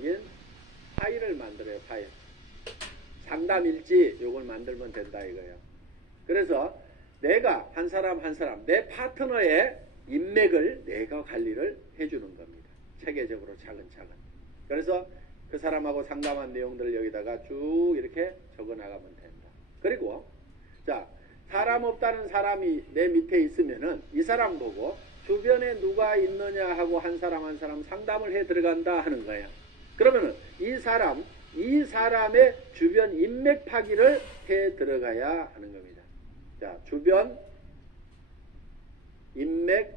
기본적인 파일을 만들어요. 파일. 상담일지 요걸 만들면 된다 이거예요. 그래서 내가 한 사람 한 사람 내 파트너의 인맥을 내가 관리를 해주는 겁니다. 체계적으로 차근차근. 그래서 그 사람하고 상담한 내용들을 여기다가 쭉 이렇게 적어 나가면 된다. 그리고 자 사람 없다는 사람이 내 밑에 있으면은 이 사람 보고 주변에 누가 있느냐 하고 한 사람 한 사람 상담을 해 들어간다 하는 거야. 그러면은 이 사람 이 사람의 주변 인맥 파기를 해 들어가야 하는 겁니다. 자 주변 인맥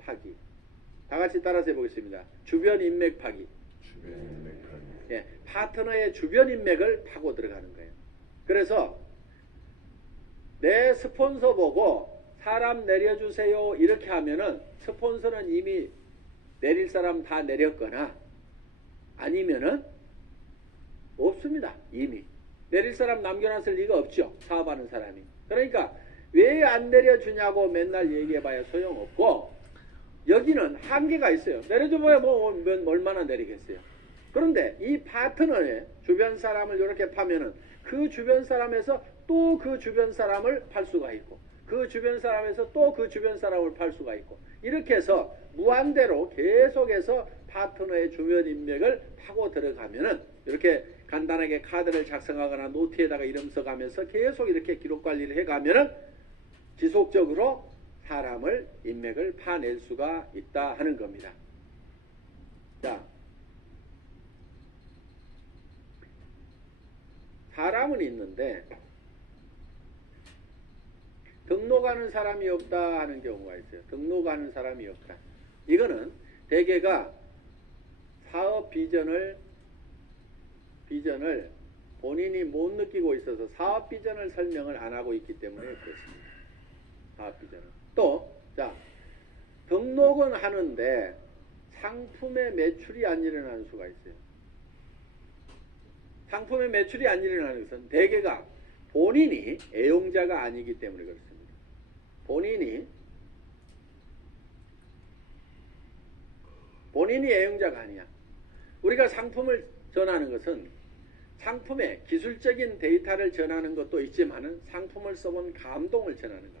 파기. 다 같이 따라서 해보겠습니다. 주변 인맥 파기. 주변. 예, 파트너의 주변 인맥을 파고 들어가는 거예요. 그래서 내 스폰서 보고 사람 내려주세요 이렇게 하면은 스폰서는 이미 내릴 사람 다 내렸거나 아니면은 없습니다. 이미 내릴 사람 남겨놨을 리가 없죠. 사업하는 사람이. 그러니까 왜 안 내려주냐고 맨날 얘기해봐야 소용없고 여기는 한계가 있어요. 내려줘봐야 뭐 몇- 얼마나 내리겠어요. 그런데 이 파트너의 주변 사람을 이렇게 파면은 그 주변 사람에서 또 그 주변 사람을 팔 수가 있고 그 주변 사람에서 또 그 주변 사람을 팔 수가 있고 이렇게 해서 무한대로 계속해서 파트너의 주변 인맥을 파고 들어가면은 이렇게 간단하게 카드를 작성하거나 노트에다가 이름 써가면서 계속 이렇게 기록 관리를 해가면은 지속적으로 사람을 인맥을 파낼 수가 있다 하는 겁니다. 자, 사람은 있는데 등록하는 사람이 없다 하는 경우가 있어요. 등록하는 사람이 없다. 이거는 대개가 사업 비전을 비전을 본인이 못 느끼고 있어서 사업 비전을 설명을 안 하고 있기 때문에 그렇습니다. 사업 비전은 또 자 등록은 하는데 상품의 매출이 안 일어나는 수가 있어요. 상품의 매출이 안 일어나는 것은 대개가 본인이 애용자가 아니기 때문에 그렇습니다. 본인이 본인이 애용자가 아니야. 우리가 상품을 전하는 것은 상품의 기술적인 데이터를 전하는 것도 있지만 은 상품을 써본 감동을 전하는 겁니다.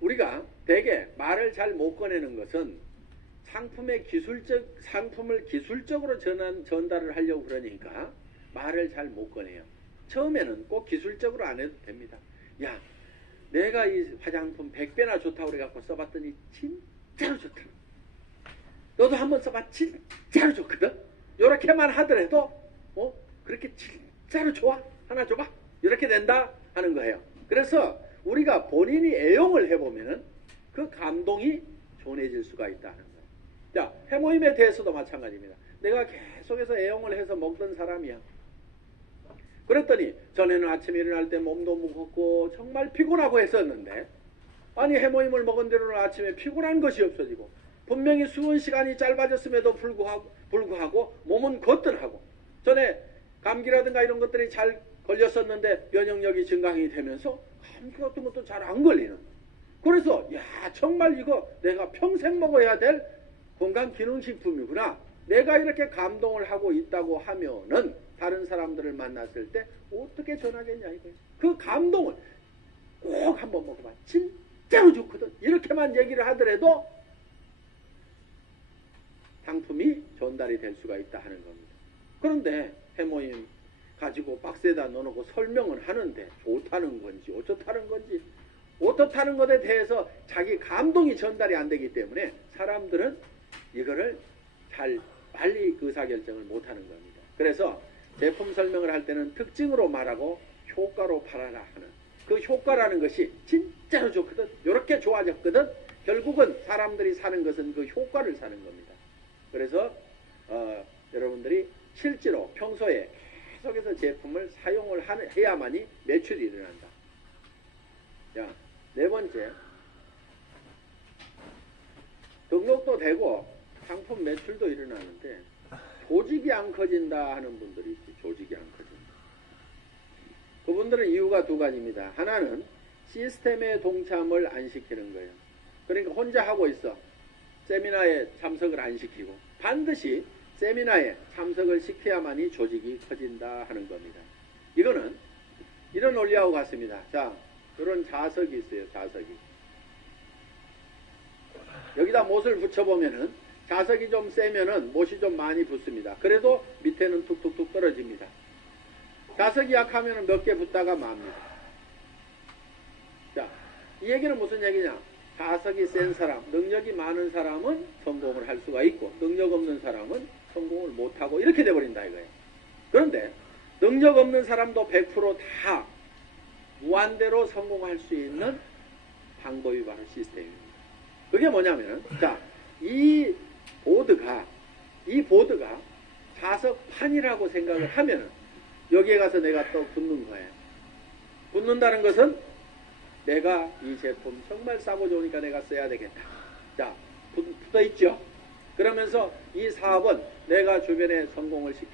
우리가 대개 말을 잘 못 꺼내는 것은 상품의 기술적 상품을 기술적으로 전한 전달을 하려고 그러니까 말을 잘 못 꺼내요. 처음에는 꼭 기술적으로 안 해도 됩니다. 야, 내가 이 화장품 100배나 좋다고 그래갖고 써봤더니 진짜로 좋다. 너도 한번 써봐. 진짜로 좋거든. 요렇게만 하더라도 어 그렇게 진짜로 좋아. 하나 줘봐. 이렇게 된다 하는 거예요. 그래서 우리가 본인이 애용을 해보면은 그 감동이 전해질 수가 있다는 거예요. 자, 해모임에 대해서도 마찬가지입니다. 내가 계속해서 애용을 해서 먹던 사람이야. 그랬더니 전에는 아침에 일어날 때 몸도 무겁고 정말 피곤하고 했었는데 아니 해모임을 먹은 대로는 아침에 피곤한 것이 없어지고 분명히 수은 시간이 짧아졌음에도 불구하고, 불구하고 몸은 거뜬하고 전에 감기라든가 이런 것들이 잘 걸렸었는데 면역력이 증강이 되면서 감기 같은 것도 잘 안 걸리는 그래서 야 정말 이거 내가 평생 먹어야 될 건강기능식품이구나. 내가 이렇게 감동을 하고 있다고 하면은 다른 사람들을 만났을 때 어떻게 전하겠냐 이거예요 그 감동을 꼭 한번 먹어봐 진짜로 좋거든 이렇게만 얘기를 하더라도 상품이 전달이 될 수가 있다 하는 겁니다. 그런데 해모임 가지고 박스에다 넣어놓고 설명을 하는데 좋다는 건지 어쩌다는 건지 어떻다는 것에 대해서 자기 감동이 전달이 안 되기 때문에 사람들은 이거를 잘 빨리 의사결정을 못하는 겁니다. 그래서 제품 설명을 할 때는 특징으로 말하고 효과로 팔아라 하는 그 효과라는 것이 진짜로 좋거든. 이렇게 좋아졌거든. 결국은 사람들이 사는 것은 그 효과를 사는 겁니다. 그래서 어, 여러분들이 실제로 평소에 계속해서 제품을 사용을 하는, 해야만이 매출이 일어난다. 자, 네 번째. 등록도 되고 상품 매출도 일어나는데 조직이 안 커진다 하는 분들이 있지. 조직이 안 커진다. 그분들은 이유가 두 가지입니다. 하나는 시스템의 동참을 안 시키는 거예요. 그러니까 혼자 하고 있어. 세미나에 참석을 안 시키고 반드시 세미나에 참석을 시켜야만이 조직이 커진다 하는 겁니다. 이거는 이런 논리하고 같습니다. 자, 이런 자석이 있어요. 자석이. 여기다 못을 붙여보면은 자석이 좀 세면은 못이 좀 많이 붙습니다. 그래도 밑에는 툭툭툭 떨어집니다. 자석이 약하면은 몇 개 붙다가 맙니다. 자, 이 얘기는 무슨 얘기냐? 자석이 센 사람, 능력이 많은 사람은 성공을 할 수가 있고, 능력 없는 사람은 성공을 못하고, 이렇게 돼버린다 이거예요. 그런데, 능력 없는 사람도 100%다 무한대로 성공할 수 있는 방법이 바로 시스템입니다. 그게 뭐냐면, 자, 이 보드가, 이 보드가 자석판이라고 생각을 하면은, 여기에 가서 내가 또 붙는 거예요. 붙는다는 것은 내가 이 제품 정말 싸고 좋으니까 내가 써야 되겠다. 자, 붙, 어 있죠? 그러면서 이 사업은 내가 주변에 성공을 시켜야